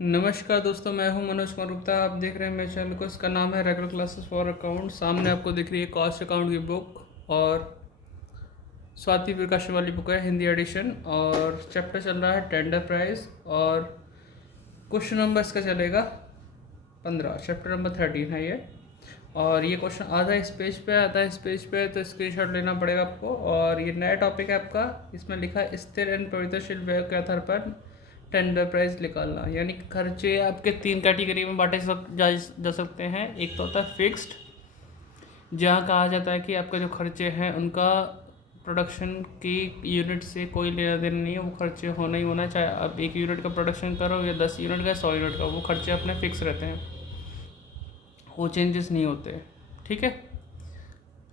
नमस्कार दोस्तों, मैं हूं मनोज कुमार गुप्ता। आप देख रहे हैं मेरे चैनल को। इसका नाम है रेगुलर क्लासेस फॉर अकाउंट। सामने आपको दिख रही है कॉस्ट अकाउंट की बुक और स्वाति प्रकाशन वाली बुक है, हिंदी एडिशन। और चैप्टर चल रहा है टेंडर प्राइस और क्वेश्चन नंबर इसका चलेगा 15। चैप्टर नंबर 13 है ये। और ये क्वेश्चन आधा इस पेज पे आधा इस पेज पे, तो स्क्रीनशॉट लेना पड़ेगा आपको। और ये नया टॉपिक है आपका। इसमें लिखा है स्थिर एंड परिवर्तनशील व्यय के आधार पर टेंडर प्राइस निकालना। यानी कि खर्चे आपके 3 कैटेगरी में बांटे जा सकते हैं। एक तो होता है फिक्स्ड, जहाँ कहा जाता है कि आपके जो खर्चे हैं उनका प्रोडक्शन की यूनिट से कोई लेना देना नहीं है, वो खर्चे होना ही होना है। चाहे आप 1 यूनिट का प्रोडक्शन करो या 10 यूनिट का 100 यूनिट का, वो खर्चे अपने फिक्स रहते हैं, वो चेंजेस नहीं होते। ठीक है,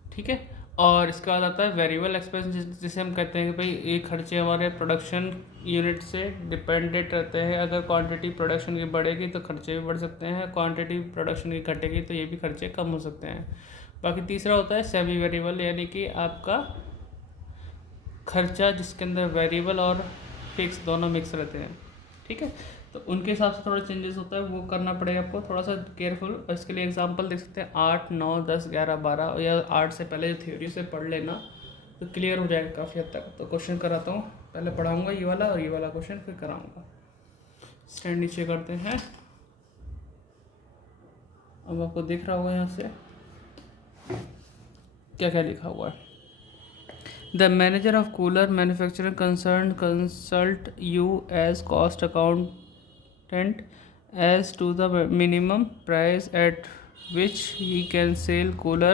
ठीक है। और इसके बाद आता है वेरिएबल एक्सपेंस, जिसे हम कहते हैं कि भाई ये खर्चे हमारे प्रोडक्शन यूनिट से डिपेंडेंट रहते हैं। अगर क्वांटिटी प्रोडक्शन की बढ़ेगी तो खर्चे भी बढ़ सकते हैं, क्वांटिटी प्रोडक्शन की घटेगी तो ये भी खर्चे कम हो सकते हैं। बाकी तीसरा होता है सेमी वेरिएबल, यानी कि आपका खर्चा जिसके अंदर वेरिएबल और फिक्स दोनों मिक्स रहते हैं। ठीक है, तो उनके हिसाब से थोड़ा चेंजेस होता है, वो करना पड़ेगा आपको थोड़ा सा केयरफुल। और इसके लिए एग्जांपल देख सकते हैं 8, 9, 10, 11, 12 या 8 से पहले जो थ्योरी से पढ़ लेना तो क्लियर हो जाएगा काफ़ी हद तक। तो क्वेश्चन कराता हूँ, पहले पढ़ाऊँगा ये वाला और ये वाला क्वेश्चन फिर कराऊँगा। स्टैंड नीचे करते हैं। अब आपको दिख रहा होगा यहाँ से क्या क्या लिखा हुआ है। The manager of cooler manufacturer concerned consult you as cost accountant as to the minimum price at which he can sell cooler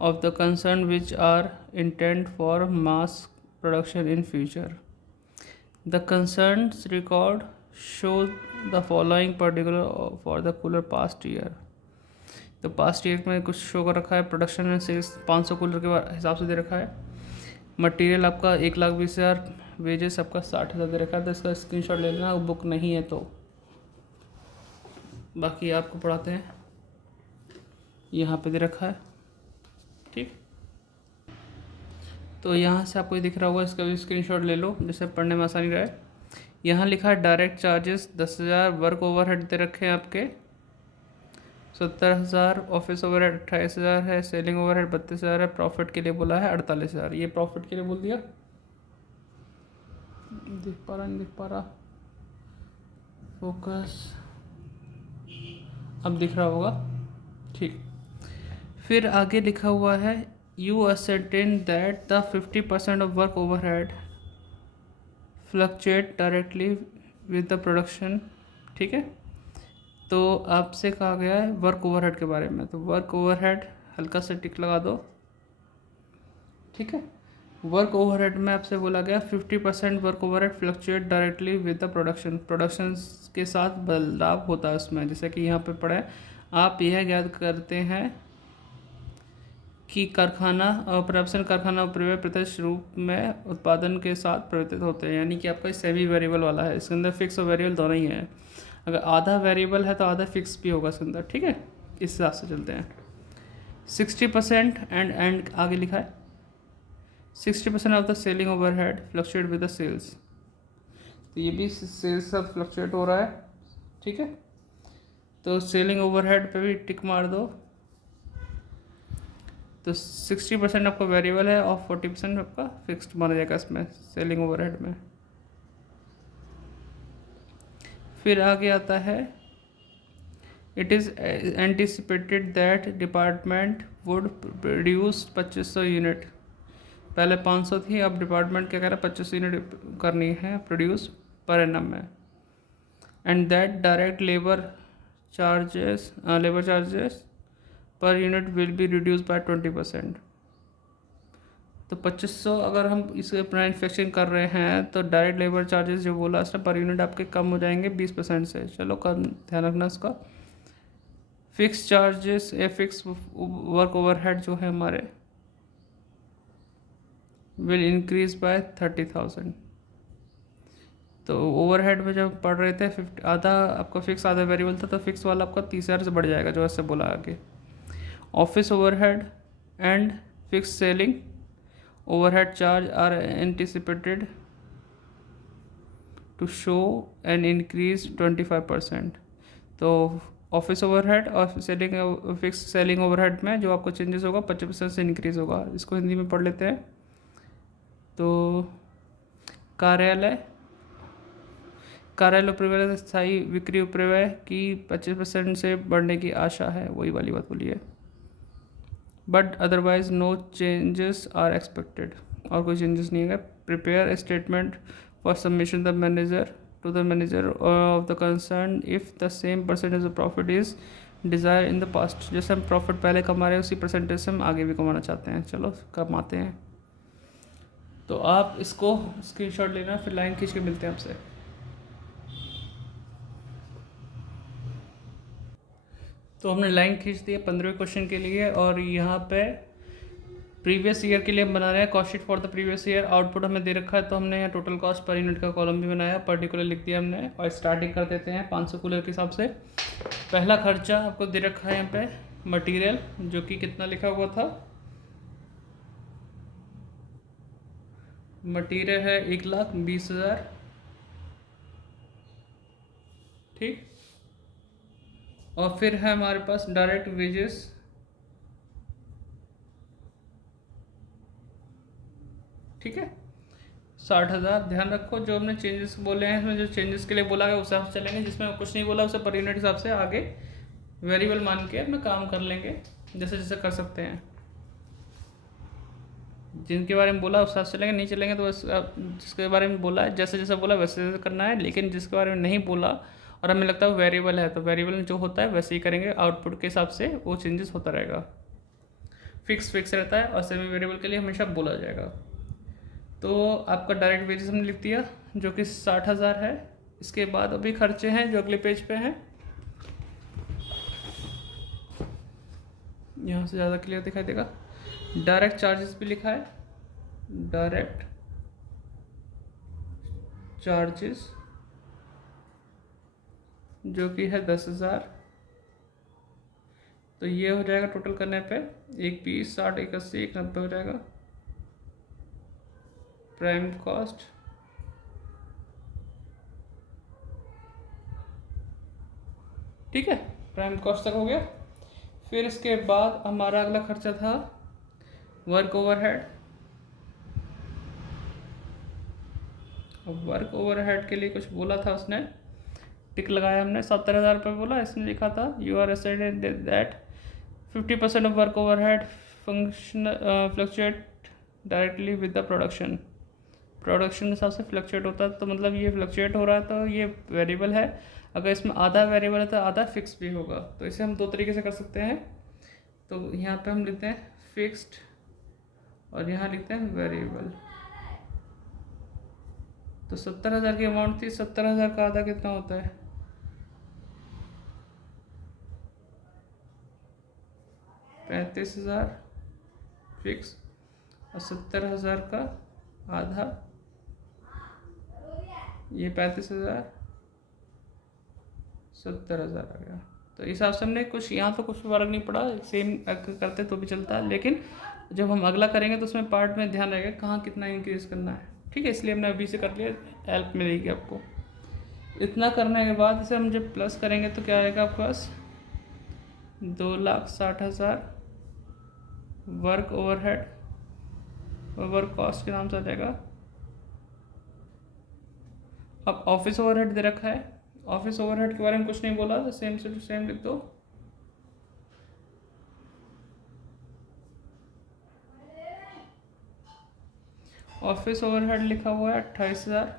of the concern which are intended for mass production in future. The concerns record shows the following particular for the cooler past year. तो past year में कुछ show कर रखा है। Production and sales 500 cooler के हिसाब से दे रखा है। मटेरियल आपका 1,20,000, वेजेस आपका 60,000 दे रखा है। तो इसका स्क्रीनशॉट ले लेना, बुक नहीं है तो। बाकी आपको पढ़ाते हैं, यहाँ पे दे रखा है। ठीक, तो यहाँ से आपको दिख रहा होगा, इसका भी स्क्रीनशॉट ले लो जिससे पढ़ने में आसानी रहे। यहाँ लिखा है डायरेक्ट चार्जेस 10,000, वर्क ओवरहेड दे रखे हैं आपके 70,000, ऑफिस ओवरहेड 28,000 है, सेलिंग ओवरहेड 32,000 है, प्रॉफिट के लिए बोला है 48,000। ये प्रॉफिट के लिए बोल दिया, देख पा रहा नहीं देख पा रहा, फोकस, अब दिख रहा होगा। ठीक, फिर आगे लिखा हुआ है you ascertain that the 50% of work overhead fluctuate directly with the production. ठीक है, तो आपसे कहा गया है वर्क ओवरहेड के बारे में, तो वर्क ओवरहेड हल्का सा टिक लगा दो। ठीक है, वर्क ओवरहेड में आपसे बोला गया 50% work overhead fluctuate directly with the production के साथ बदलाव होता है उसमें। जैसे कि यहाँ पे पढ़े, आप यह ज्ञात करते हैं कि कारखाना और प्रोडक्शन कारखाना उपरिव्यय प्रत्यक्ष रूप में उत्पादन के साथ परिवर्तित होते हैं। यानी कि आपका सेमी वेरिएबल वाला है, इसके अंदर फिक्स और वेरिएबल दोनों ही है। अगर आधा वेरिएबल है तो आधा फिक्स भी होगा इसके अंदर। ठीक है, इस हिसाब से चलते हैं। 60% एंड आगे लिखा है 60% of the selling overhead fluctuate with the sales. तो ये भी सेल्स सब फ्लक्चुएट हो रहा है। ठीक है, तो सेलिंग ओवरहेड पे भी टिक मार दो। तो 60% आपका वेरिएबल है और 40% आपका फिक्स्ड माना जाएगा इसमें सेलिंग ओवरहेड में। फिर आगे आता है it is anticipated that department would produce 2500 unit. पहले 500 थी, अब डिपार्टमेंट क्या कह रहा है 2500 यूनिट करनी है प्रोड्यूस पर एनम में। And that direct labour charges per unit will be reduce by 20%। तो 2500 अगर हम इसे मैन्युफैक्चरिंग कर रहे हैं तो डायरेक्ट लेबर चार्जेस जो बोला उसने पर यूनिट आपके कम हो जाएंगे 20% से। चलो कम ध्यान रखना इसका। फिक्स चार्जेस या फिक्स वर्क ओवरहेड जो है हमारे विल इंक्रीज बाय 30,000। तो ओवरहेड में जब पढ़ रहे थे 50 आधा आपका फिक्स आधा वेरिएबल था, तो फिक्स वाला आपका 30,000 से बढ़ जाएगा जो ऐसे बोला आगे। Office overhead and fix selling overhead charge are anticipated to show an increase 25%। तो ऑफिस ओवरहेड और सेलिंग फिक्स सेलिंग ओवरहेड में जो आपको चेंजेस होगा 25% से इंक्रीज़ होगा। इसको हिंदी में पढ़ लेते हैं। तो कार्यालय उपरिव्यय स्थायी बिक्री उपरिव्यय की 25% से बढ़ने की आशा है, वही वाली बात बोली है। But otherwise no changes are expected, और कोई चेंजेस नहीं है। Prepare statement for submission the manager to the manager of the concern if the same percentage of profit is desire in the past. जैसे हम प्रॉफिट पहले कमा रहे हैं उसी परसेंटेज से हम आगे भी कमाना चाहते हैं, चलो कमाते हैं। तो आप इसको स्क्रीनशॉट लेना, फिर लाइन खींच के मिलते हैं आपसे। तो हमने लाइन खींच दी है 15वें क्वेश्चन के लिए, और यहाँ पे प्रीवियस ईयर के लिए हम बना रहे हैं cost sheet for the previous year. Output हमें दे रखा है, तो हमने यहाँ टोटल कॉस्ट पर यूनिट का कॉलम भी बनाया, पर्टिकुलर लिख दिया हमने, और स्टार्टिंग कर देते हैं 500 कूलर के हिसाब से। पहला खर्चा आपको दे रखा है यहाँ पे मटेरियल, जो कि कितना लिखा हुआ था, मटेरियल है 1,20,000, ठीक। और फिर है हमारे पास डायरेक्ट वेजेस, ठीक है, 60,000। ध्यान रखो जो हमने चेंजेस बोले हैं इसमें, जो चेंजेस के लिए बोला है उस हिसाब से चलेंगे, जिसमें कुछ नहीं बोला उसे पर यूनिट हिसाब से आगे वेरिएबल मान के अपना काम कर लेंगे, जैसे जैसे कर सकते हैं। जिनके बारे में बोला उस हिसाब से चलेंगे, नहीं चलेंगे तो बस जिसके बारे में बोला है जैसे जैसे बोला वैसे वैसे करना है। लेकिन जिसके बारे में नहीं बोला और हमें लगता है वेरिएबल है, तो वेरिएबल जो होता है वैसे ही करेंगे, आउटपुट के हिसाब से वो चेंजेस होता रहेगा। फिक्स रहता है, और सेमी वेरिएबल के लिए हमेशा बोला जाएगा। तो आपका डायरेक्ट वेजेस हमने लिख दिया जो कि 60,000 है। इसके बाद अभी खर्चे हैं जो अगले पेज पे हैं, यहाँ से ज़्यादा क्लियर दिखाई देगा। डायरेक्ट चार्जेस भी लिखा है, डायरेक्ट चार्जेस जो कि है 10,000। तो ये हो जाएगा टोटल करने पे 1,20, 60, 81, 1,90 हो जाएगा। प्राइम कॉस्ट ठीक है, प्राइम कॉस्ट तक हो गया। फिर इसके बाद हमारा अगला खर्चा था वर्क ओवरहेड। वर्क ओवरहेड के लिए कुछ बोला था उसने, टिक लगाया हमने, 70,000 रुपये बोला। इसने लिखा था you are asked that 50% of work overhead function fluctuate directly with the production के हिसाब से फ्लक्चुएट होता है। तो मतलब ये फ्लक्चुएट हो रहा है तो ये वेरिएबल है। अगर इसमें आधा वेरिएबल है तो आधा फिक्स भी होगा। तो इसे हम दो तरीके से कर सकते हैं। तो यहाँ पे हम लिखते हैं फिक्स्ड और यहाँ लिखते हैं वेरिएबल। तो 70,000 की अमाउंट थी, 70,000 का आधा कितना होता है, 35,000 फिक्स, और 70,000 का आधा, ये 35,000, 70,000 आ गया। तो इस हिसाब से हमने कुछ यहाँ तो कुछ फर्क नहीं पड़ा, सेम करते तो भी चलता है। लेकिन जब हम अगला करेंगे तो उसमें पार्ट में ध्यान रहेगा कहाँ कितना इंक्रीज करना है, ठीक है। इसलिए हमने अभी से कर लिया, हेल्प मिलेगी आपको। इतना करने के बाद इसे हम जब प्लस करेंगे तो क्या आएगा आपके पास, 2,60,000 वर्क ओवरहेड और वर्क कॉस्ट के नाम से आ जाएगा। अब ऑफिस ओवरहेड दे रखा है, ऑफिस ओवरहेड के बारे में कुछ नहीं बोला तो सेम से टू सेम लिख दो। ऑफिस ओवरहेड लिखा हुआ है 28,000,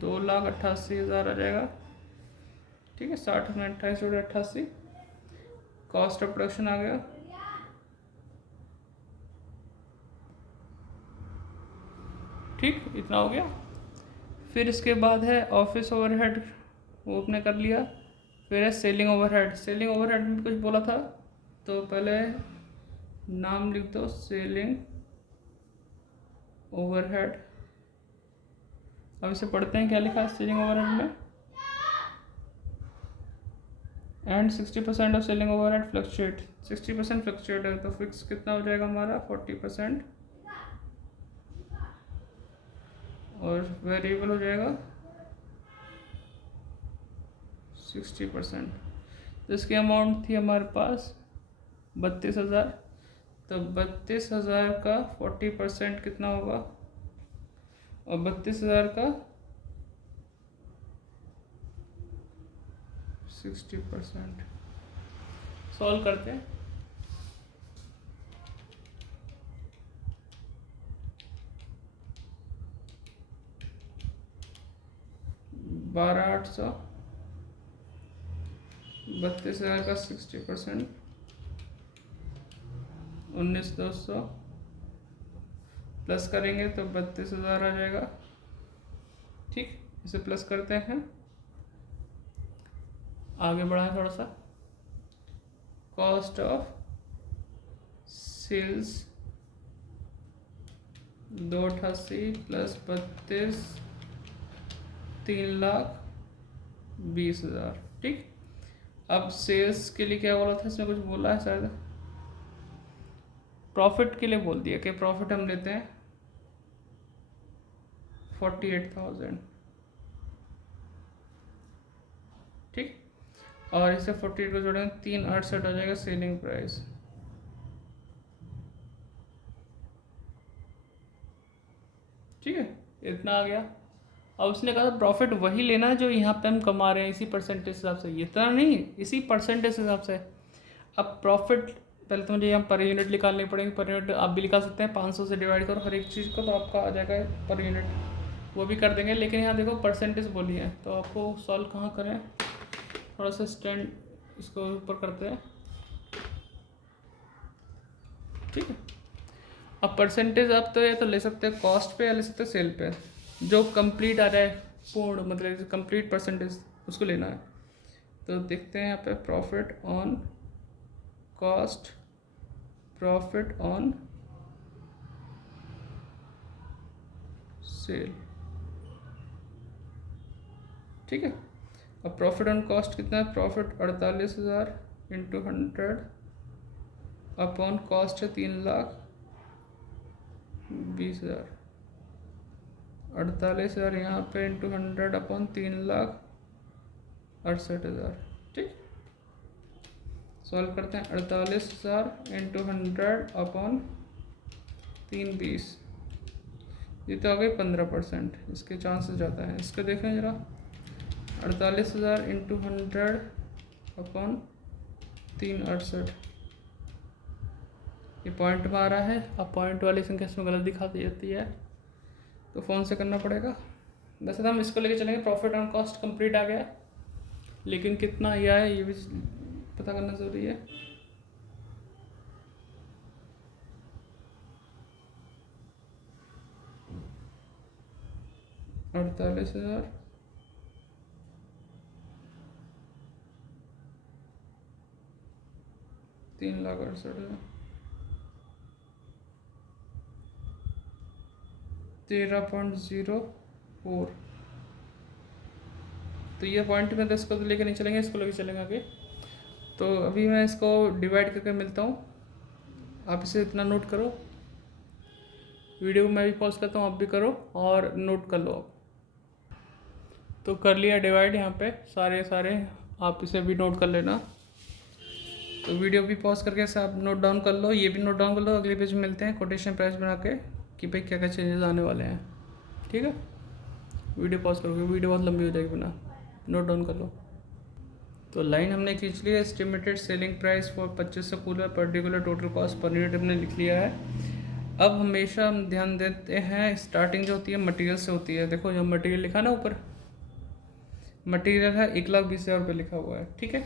2,88,000 आ जाएगा, ठीक है। 60 में 28 जोड़े 88, कॉस्ट ऑफ प्रोडक्शन आ गया, ठीक, इतना हो गया। फिर इसके बाद है ऑफिस ओवरहेड, वो अपने कर लिया। फिर है सेलिंग ओवरहेड। सेलिंग ओवरहेड में कुछ बोला था तो पहले नाम लिख दो, सेलिंग ओवरहेड। अब इसे पढ़ते हैं क्या लिखा है सेलिंग ओवरहेड में, and 60% of selling overhead fluctuate. 60% fluctuate है तो फिक्स कितना हो जाएगा हमारा 40%। और वेरिएबल हो जाएगा 60%। तो इसकी अमाउंट थी हमारे पास 32,000। तो 32,000 का 40% कितना होगा, और 32,000 का 60%। सॉल्व करते हैं। 12,800, 32,000 का 60%, 19,200 प्लस करेंगे तो 32,000 आ जाएगा। ठीक, इसे प्लस करते हैं, आगे बढ़ाएं थोड़ा सा। Cost of sales 288 plus 32 3,20,000। ठीक, अब सेल्स के लिए क्या बोला था, इसमें कुछ बोला है शायद, प्रॉफिट के लिए बोल दिया कि प्रॉफिट हम लेते हैं 48,000। ठीक, और इसे 48 को जोड़ेंगे 368 आ जाएगा सेलिंग प्राइस। ठीक है, इतना आ गया। अब उसने कहा प्रॉफिट वही लेना है जो यहाँ पे हम कमा रहे हैं, इसी परसेंटेज हिसाब से, इतना नहीं, इसी परसेंटेज हिसाब से। अब प्रॉफिट पहले तो मुझे यहाँ पर यूनिट निकालनी पड़ेगी। पर यूनिट आप भी निकाल सकते हैं, 500 से डिवाइड करो हर एक चीज़ को तो आपका आ जाएगा पर यूनिट, वो भी कर देंगे। लेकिन यहाँ देखो परसेंटेज बोली है, तो आपको सॉल्व कहाँ करें, थोड़ा सा स्टैंड इसको ऊपर करते हैं। ठीक है, अब परसेंटेज आप तो ये तो ले सकते हैं कॉस्ट पे या ले सकते हैं सेल पे, जो कंप्लीट आ जाए पूर्ण, मतलब कंप्लीट परसेंटेज उसको लेना है। तो देखते हैं यहाँ पे profit on cost, profit on sale. ठीक है, अब प्रॉफिट ऑन कॉस्ट कितना है, प्रॉफिट 48,000 इंटू 100 अपॉन कॉस्ट है 3,20,000। 48,000 यहाँ पे इंटू 100 अपॉन 3,68,000। ठीक, सॉल्व करते हैं। 48,000 इंटू 100 अपॉन 320, ये तो आ गई 15%। इसके चांसेस ज़्यादा हैं। इसका देखें ज़रा, 48,000 इंटू 100 अपॉन 368, ये पॉइंट में आ रहा है। अब पॉइंट वाली संख्या इसमें गलत दिखा दी जाती है, तो फ़ोन से करना पड़ेगा। वैसे तो हम इसको लेके चलेंगे, प्रॉफिट ऑन कॉस्ट कंप्लीट आ गया, लेकिन कितना यह है ये भी पता करना ज़रूरी है। अड़तालीस हज़ार 3,68,000, 13.04। तो ये पॉइंट में 10 को तो लेकर नहीं चलेंगे, इसको लेकर चलेंगे आगे। तो अभी मैं इसको डिवाइड करके मिलता हूँ, आप इसे इतना नोट करो। वीडियो को मैं भी पॉज करता हूँ, आप भी करो और नोट कर लो। तो कर लिया डिवाइड यहाँ पे सारे, आप इसे भी नोट कर लेना। तो वीडियो भी पॉज करके ऐसे आप नोट डाउन कर लो, ये भी नोट डाउन कर लो। अगले पेज में मिलते हैं कोटेशन प्राइस बना के कि भाई क्या क्या चेंजेस आने वाले हैं। ठीक है, वीडियो पॉज करोगे, वीडियो बहुत लंबी हो जाएगी, बना नोट डाउन कर लो। तो लाइन हमने खींच ली है, estimated selling price for 2500 cooler, particular total cost per unit हमने लिख लिया है। अब हमेशा हम ध्यान देते हैं स्टार्टिंग जो होती है मटेरियल से होती है। देखो जो मटेरियल लिखा ना ऊपर, मटेरियल है 1,20,000 रुपये लिखा हुआ है। ठीक है,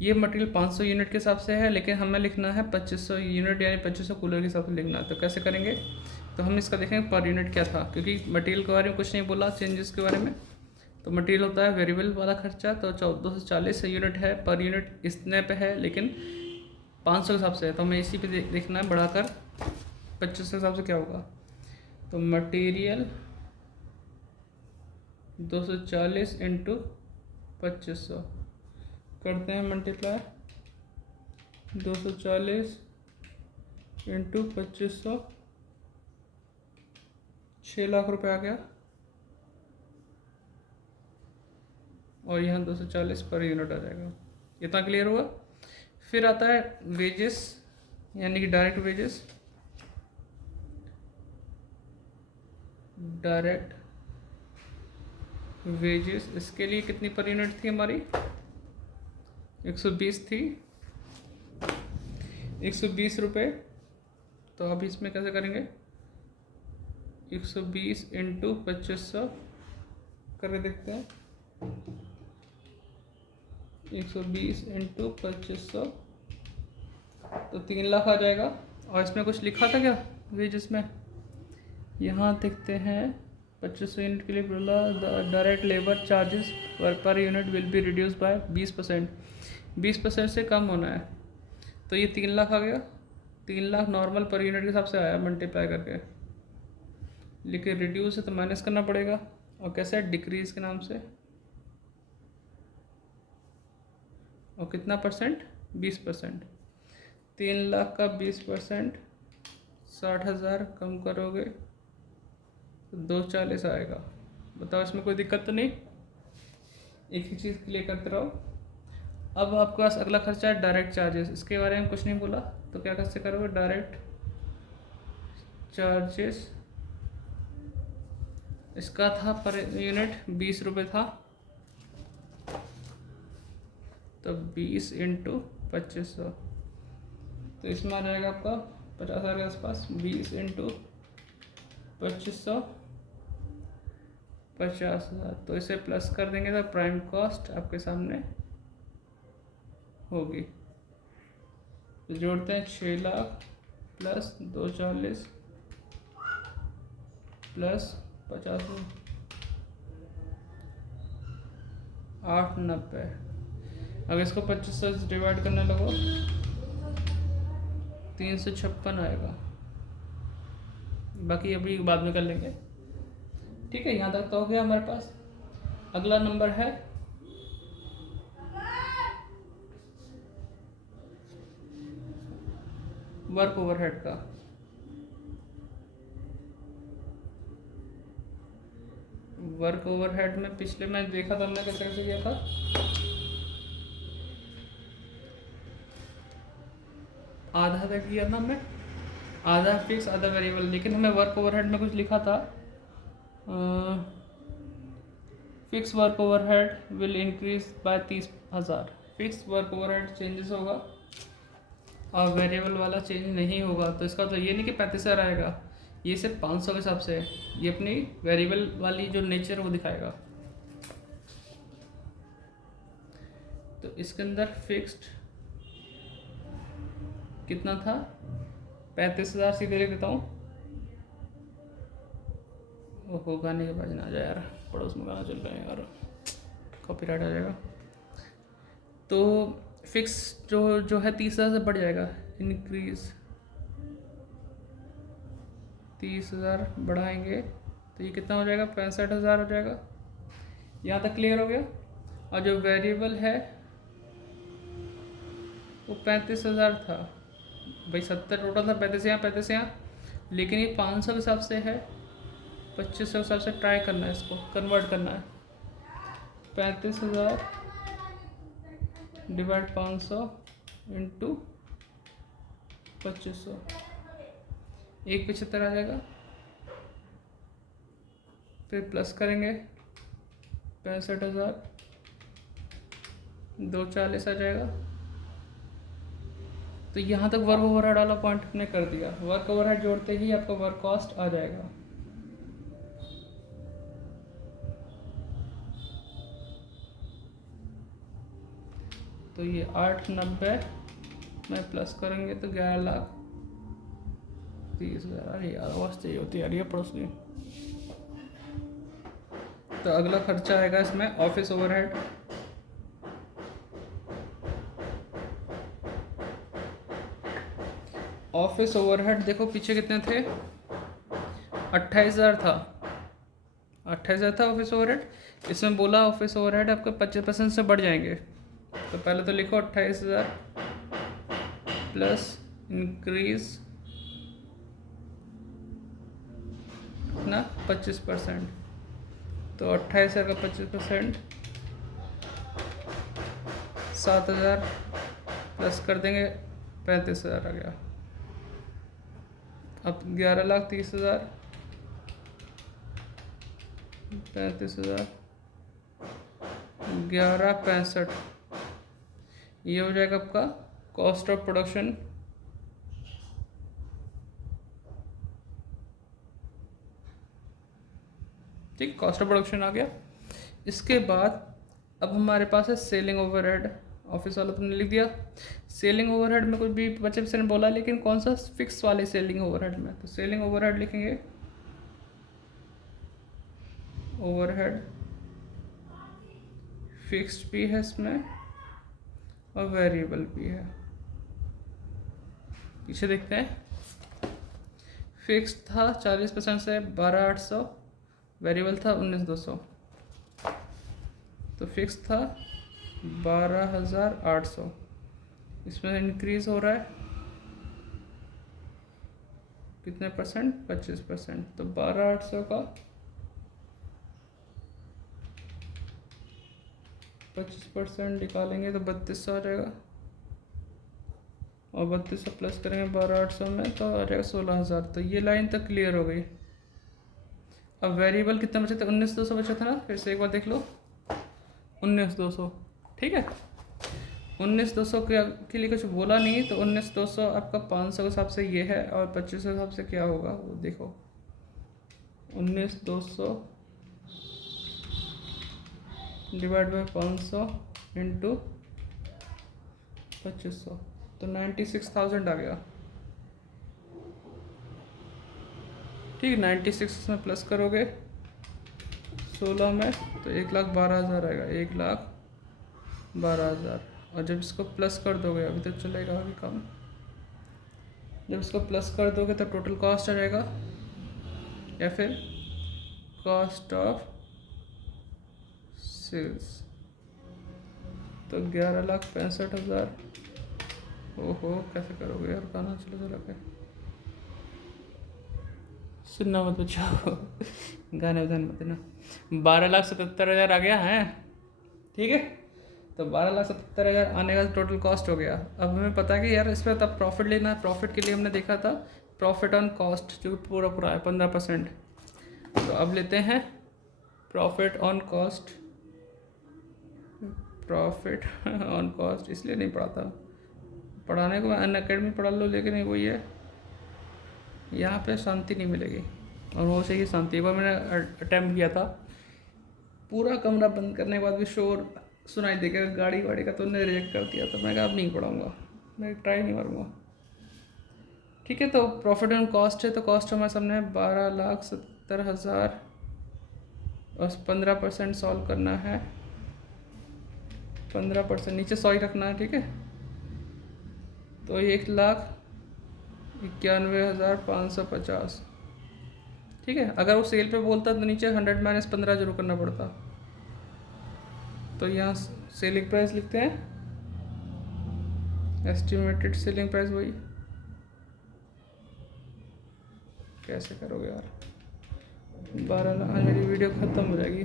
ये मटेरियल 500 यूनिट के हिसाब से है, लेकिन हमें लिखना है 2500 यूनिट यानी 2500 कूलर के हिसाब से लिखना है। तो कैसे करेंगे, तो हम इसका देखेंगे पर यूनिट क्या था, क्योंकि मटेरियल के बारे में कुछ नहीं बोला चेंजेस के बारे में। तो मटेरियल होता है वेरिएबल वाला खर्चा, तो 1440 यूनिट है, पर यूनिट इतने पे है, लेकिन 500 के हिसाब से है। तो हमें इसी पे देखना है बढ़ाकर 2500 के हिसाब से क्या होगा। तो मटेरियल 240 इंटू 2500 करते हैं मल्टीप्लाई, 240 इंटू 2500, 6 लाख रुपए आ गया। और यहाँ 240 पर यूनिट आ जाएगा। इतना क्लियर हुआ। फिर आता है वेजेस, यानी कि डायरेक्ट वेजेस। डायरेक्ट वेजेस, इसके लिए कितनी पर यूनिट थी हमारी? 120 थी, 120 रुपये। तो अब इसमें कैसे करेंगे? 120 इंटू 2500 करके देखते हैं। 120 इंटू 2500 तो 3 लाख आ जाएगा। और इसमें कुछ लिखा था क्या वेजेस में? यहाँ देखते हैं 2500 यूनिट के लिए बोला direct labour charges per unit will be reduce by 20%। 20% से कम होना है। तो ये 3 लाख आ गया। 3 लाख नॉर्मल पर यूनिट के हिसाब से आया मल्टीप्लाई करके, लेकिन रिड्यूस है तो माइनस करना पड़ेगा। और कैसे? डिक्रीज के नाम से। और कितना परसेंट? 20%। 3 लाख का 20% 60,000 कम करोगे तो 240 आएगा। बताओ इसमें कोई दिक्कत तो नहीं? एक ही चीज़ क्लियर करते रहो। अब आपके पास अगला खर्चा है डायरेक्ट चार्जेस। इसके बारे में कुछ नहीं बोला तो क्या कैसे करोगे? डायरेक्ट चार्जेस, इसका था पर यूनिट 20 रुपये था, तो 20 इंटू 2500 तो इसमें आ जाएगा आपका 50,000 के आसपास। 20 इंटू 2500 50,000। तो इसे प्लस कर देंगे तो प्राइम कॉस्ट आपके सामने होगी। तो जोड़ते हैं 6 लाख प्लस 240 प्लस 50, 890। अगर इसको 2500 से डिवाइड करने लगो 356 आएगा। बाकी अभी बाद में कर लेंगे। ठीक है, यहाँ तक तो हो गया हमारे पास। अगला नंबर है वर्क ओवरहेड का। वर्क ओवरहेड में पिछले मैं देखा था हमने कैसे कैसे किया था। आधा तक किया था हमने, आधा फिक्स आधा वेरिएबल। लेकिन हमें वर्क ओवरहेड में कुछ लिखा था, fix work overhead will increase by 30,000। Fix work overhead changes होगा और वेरिएबल वाला चेंज नहीं होगा। तो इसका तो ये नहीं कि 35,000 आएगा, ये सिर्फ 500 के हिसाब से है। ये अपनी वेरिएबल वाली जो नेचर है वो दिखाएगा। तो इसके अंदर फिक्स्ड कितना था? 35,000 सीधे लिख देता हूँ। ओहो, गाने के बाजना आ जाए यार, पड़ोस में गाना चल रहा है यार, कॉपीराइट आ जाएगा। तो फिक्स जो है 30,000 से बढ़ जाएगा। इंक्रीज 30,000 बढ़ाएंगे तो ये कितना हो जाएगा? 65,000 हो जाएगा। यहाँ तक क्लियर हो गया। और जो वेरिएबल है वो 35,000 था भाई। 70 टोटल था, 35 यहाँ 35 यहाँ, लेकिन ये 500 के हिसाब से है। 2500 के हिसाब से ट्राई करना है, इसको कन्वर्ट करना है। 35,000 डिवाइड 500 इंटू 2500, 175 आ जाएगा। फिर प्लस करेंगे 65,000, 240 आ जाएगा। तो यहाँ तक वर्क ओवरहेड वाला पॉइंट हमने कर दिया। वर्क ओवरहेड जोड़ते ही आपका वर्क कॉस्ट आ जाएगा। तो ये 890 में प्लस करेंगे तो 11,30,000। अरे यार आवाज़ चाहिए होती है यार, ये पड़ोस की। तो अगला खर्चा आएगा इसमें ऑफिस ओवरहेड। ऑफिस ओवरहेड देखो पीछे कितने थे? 28,000 था। 28,000 था ऑफिस ओवरहेड। इसमें बोला ऑफिस ओवरहेड आपके 25% से बढ़ जाएंगे। तो पहले तो लिखो 28,000 प्लस इंक्रीज ना 25%। तो 28,000 का 25% 7,000 प्लस कर देंगे 35,000 आ गया। अब 11,30,000 35,000 11,65 ये हो जाएगा आपका कॉस्ट ऑफ प्रोडक्शन। ठीक, कॉस्ट ऑफ प्रोडक्शन आ गया। इसके बाद अब हमारे पास है सेलिंग ओवरहेड। ऑफिस वाला तुमने लिख दिया। सेलिंग ओवरहेड में कुछ भी बच्चे से ने बोला, लेकिन कौन सा फिक्स वाले सेलिंग ओवरहेड में, तो सेलिंग ओवरहेड लिखेंगे ओवरहेड फिक्स्ड भी है इसमें और वेरिएबल भी है। पीछे देखते हैं। फिक्स्ड था 40% से 12,800, वेरिएबल था 19,200। तो फिक्स था 12,800, इसमें इंक्रीज हो रहा है कितने परसेंट, 25%। तो 12,800 का 25% निकालेंगे तो 3,200 आ जाएगा, और 3,200 प्लस करेंगे 12,800 में तो आ जाएगा 16,000। तो ये लाइन तक क्लियर हो गई। अब वेरिएबल कितना बचा था, 19,200 बचा था ना, फिर से एक बार देख लो 19,200। ठीक है, 19,200 के लिए कुछ बोला नहीं, तो 19,200 आपका 500 के हिसाब से ये है, और 25 के हिसाब से क्या होगा वो देखो। 19,200 डिवाइड बाई 500 इंटू 2500, तो 96,000 आ गया। ठीक, 96 में प्लस करोगे 16 में तो 1,12,000 आएगा, 1,12,000। और जब इसको प्लस कर दोगे, अभी तो चलेगा अभी कम, जब इसको प्लस कर दोगे तो टोटल कॉस्ट आ जाएगा, या फिर कॉस्ट ऑफ सेल्स, तो 11,65,000। ओहो, कैसे करोगे यार, गाना चलो चला के सुनना मत बचाओ गाने बजाने मत देना। 12,77,000 आ गया है। ठीक है, तो 12,77,000 आने का टोटल कॉस्ट हो गया। अब हमें पता है कि यार इस पर तब प्रॉफिट लेना है। प्रॉफिट के लिए हमने देखा था प्रॉफिट ऑन कॉस्ट, जो पूरा पूरा है 15%। तो अब लेते हैं profit on cost. Profit on cost इसलिए नहीं पढ़ाता, पढ़ाने को मैं अनअकैडमी पढ़ा लो, लेकिन वही है, यहाँ पे शांति नहीं मिलेगी। और वो चाहिए शांति। एक बार मैंने अटैम्प्ट किया था, पूरा कमरा बंद करने के बाद भी शोर सुनाई देगा गाड़ी वाड़ी का, तो उन्होंने रिजेक्ट कर दिया। तो मैं कहा अब नहीं पढ़ाऊँगा, मैं ट्राई नहीं मारूँगा। ठीक है, तो प्रॉफिट ऑन कॉस्ट है, तो कॉस्ट हमारे सामने है 12,70,000 और 15% सॉल्व करना है, 15% नीचे 100 ही रखना है। ठीक है, तो 1,91,550। ठीक है, अगर वो सेल पे बोलता तो नीचे 100 माइनस 15 जरूर करना पड़ता। तो यहाँ सेलिंग प्राइस लिखते हैं, एस्टिमेटेड सेलिंग प्राइस। वही कैसे करोगे यार, 12 लाख, आज मेरी वीडियो ख़त्म हो जाएगी।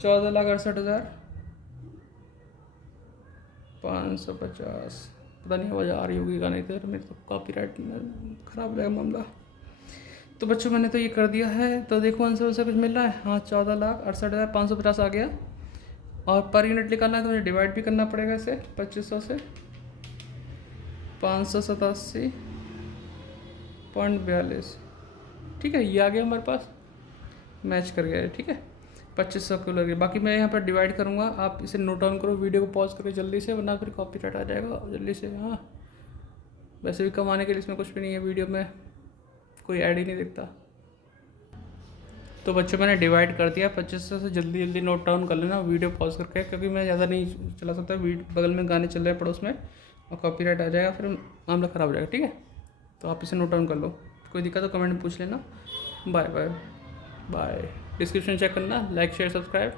14,68,550। पता नहीं आवाज़ आ रही होगी गाने की, मेरे तो कॉपीराइट ख़राब हो जाएगा मामला। तो बच्चों मैंने तो ये कर दिया है, तो देखो आंसर से कुछ मिल रहा है। हाँ, 14,68,550 आ गया। और पर यूनिट निकालना है तो मुझे डिवाइड भी करना पड़ेगा इसे 2500 से। 587.42। ठीक है, ये आ गया हमारे पास, मैच कर गया है। ठीक है, 2500 को लगे। बाकी मैं यहाँ पर डिवाइड करूँगा, आप इसे नोट डाउन करो, वीडियो को पॉज करो जल्दी से, वरना फिर कॉपीराइट आ जाएगा जल्दी से। हाँ, वैसे भी कमाने के लिए इसमें कुछ भी नहीं है, वीडियो में कोई ऐड ही नहीं दिखता। तो बच्चों मैंने डिवाइड कर दिया 2500 से। जल्दी जल्दी नोट डाउन कर लेना वीडियो पॉज करके, क्योंकि मैं ज़्यादा नहीं चला सकता, बगल में गाने चल रहे हैं पड़ोस में, और कॉपीराइट आ जाएगा, फिर मामला ख़राब हो जाएगा। ठीक है, तो आप इसे नोट डाउन कर लो। कोई दिक्कत तो कमेंट में पूछ लेना। Bye bye bye. Description check करना, लाइक शेयर सब्सक्राइब।